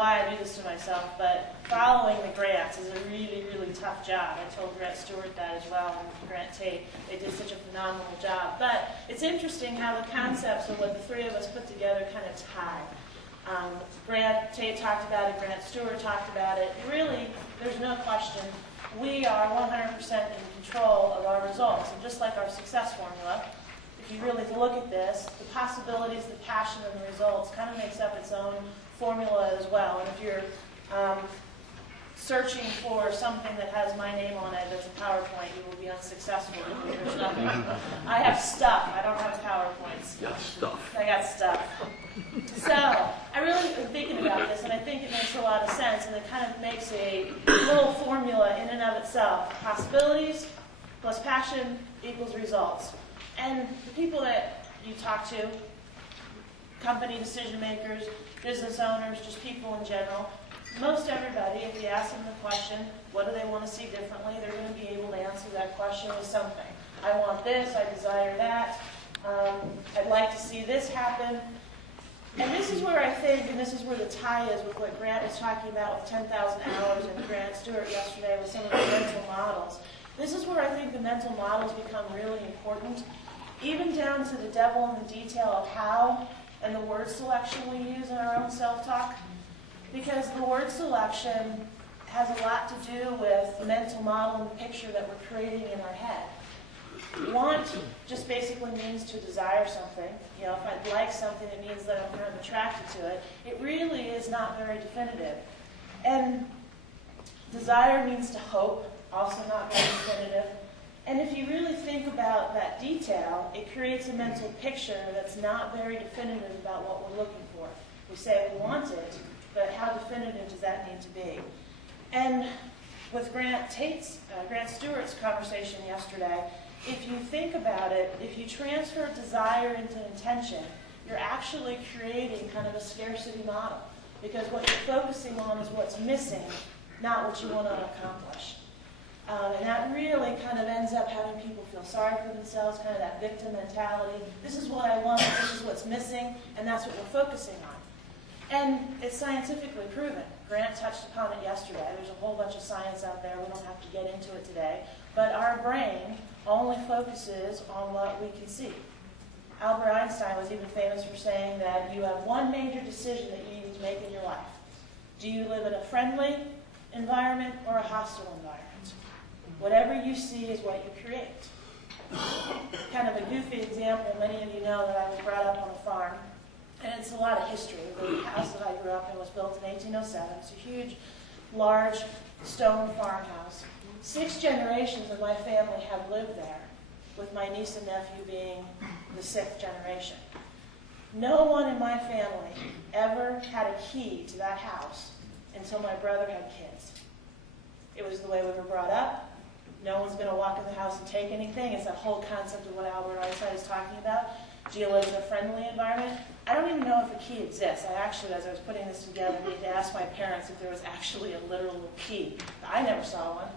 why I do this to myself, but following the grants is a really, really tough job. I told Grant Stewart that as well, and Grant Tate. They did such a phenomenal job. But it's interesting how the concepts of what the three of us put together kind of tie. Grant Tate talked about it, Grant Stewart talked about it. Really, there's no question, we are 100% in control of our results. And just like our success formula, if you really look at this, the possibilities, the passion, and the results kind of makes up its own formula as well. And if you're searching for something that has my name on it that's a PowerPoint, you will be unsuccessful because there's nothing. I have stuff. I don't have PowerPoints. You got stuff. I got stuff. So I really am thinking about this, and I think it makes a lot of sense, and it kind of makes a little formula in and of itself. Possibilities plus passion equals results. And the people that you talk to, company decision makers, business owners, just people in general, most everybody, if you ask them the question, what do they want to see differently, they're going to be able to answer that question with something. I want this, I desire that, I'd like to see this happen. And this is where I think, and this is where the tie is with what Grant was talking about with 10,000 hours and Grant Stewart yesterday with some of the mental models. This is where I think the mental models become really important, even down to the devil in the detail of how and the word selection we use in our own self-talk. Because the word selection has a lot to do with the mental model and the picture that we're creating in our head. Want just basically means to desire something. You know, if I'd like something, it means that I'm kind of attracted to it. It really is not very definitive. And desire means to hope, also not very definitive. And if you really think about that detail, it creates a mental picture that's not very definitive about what we're looking for. We say we want it, but how definitive does that need to be? And with Grant Stewart's conversation yesterday, if you think about it, if you transfer desire into intention, you're actually creating kind of a scarcity model. Because what you're focusing on is what's missing, not what you want to accomplish. And that really kind of ends up having people feel sorry for themselves, kind of that victim mentality. This is what I want, this is what's missing, and that's what we're focusing on. And it's scientifically proven. Grant touched upon it yesterday. There's a whole bunch of science out there. We don't have to get into it today. But our brain only focuses on what we can see. Albert Einstein was even famous for saying that you have one major decision that you need to make in your life. Do you live in a friendly environment or a hostile environment? Whatever you see is what you create. Kind of a goofy example, many of you know that I was brought up on a farm. And it's a lot of history. The house that I grew up in was built in 1807. It's a huge, large stone farmhouse. 6 generations of my family have lived there, with my niece and nephew being the 6th generation. No one in my family ever had a key to that house until my brother had kids. It was the way we were brought up. No one's going to walk in the house and take anything. It's that whole concept of what Albert Einstein is talking about. Do you live in a friendly environment? I don't even know if a key exists. I actually, as I was putting this together, needed to ask my parents if there was actually a literal key. I never saw one.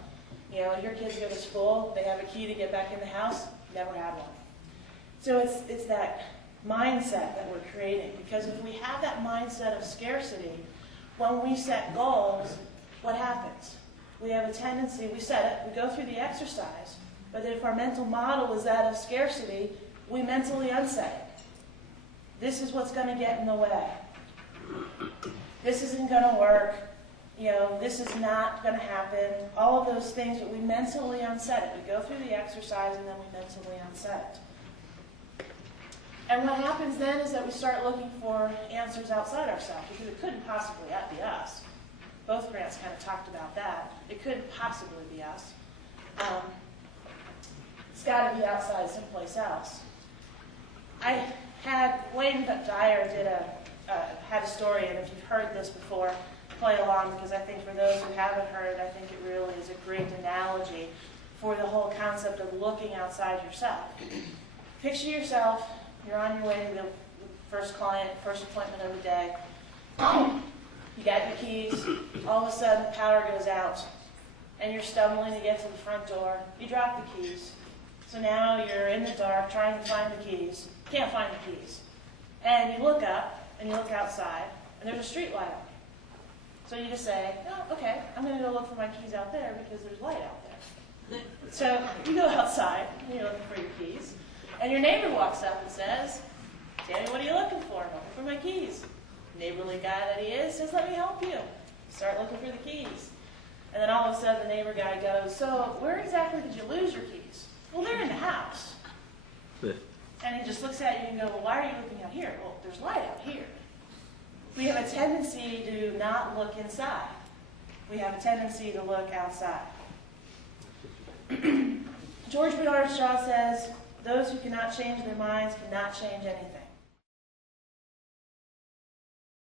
You know, your kids go to school, they have a key to get back in the house. Never had one. So it's that mindset that we're creating. Because if we have that mindset of scarcity, when we set goals, what happens? We have a tendency, we set it, we go through the exercise, but if our mental model is that of scarcity, we mentally unset it. This is what's going to get in the way. This isn't going to work. You know, this is not going to happen. All of those things, but we mentally unset it. We go through the exercise and then we mentally unset it. And what happens then is that we start looking for answers outside ourselves, because it couldn't possibly be us. Both Grants kind of talked about that. It couldn't possibly be us. It's got to be outside someplace else. Wayne Dyer had a story, and if you've heard this before, play along, because I think for those who haven't heard, I think it really is a great analogy for the whole concept of looking outside yourself. Picture yourself, you're on your way to the first client, first appointment of the day. You got your keys, all of a sudden power goes out, and you're stumbling to get to the front door. You drop the keys. So now you're in the dark trying to find the keys. Can't find the keys. And you look up, and you look outside, and there's a street light on. So you just say, oh, okay, I'm going to go look for my keys out there because there's light out there. So you go outside, and you're looking for your keys, and your neighbor walks up and says, Tammy, what are you looking for? I'm looking for my keys. Neighborly guy that he is says, let me help you. Start looking for the keys. And then all of a sudden the neighbor guy goes, so where exactly did you lose your keys? Well, they're in the house. And he just looks at you and goes, well, why are you looking out here? Well, there's light out here. We have a tendency to not look inside. We have a tendency to look outside. George Bernard Shaw says, those who cannot change their minds cannot change anything.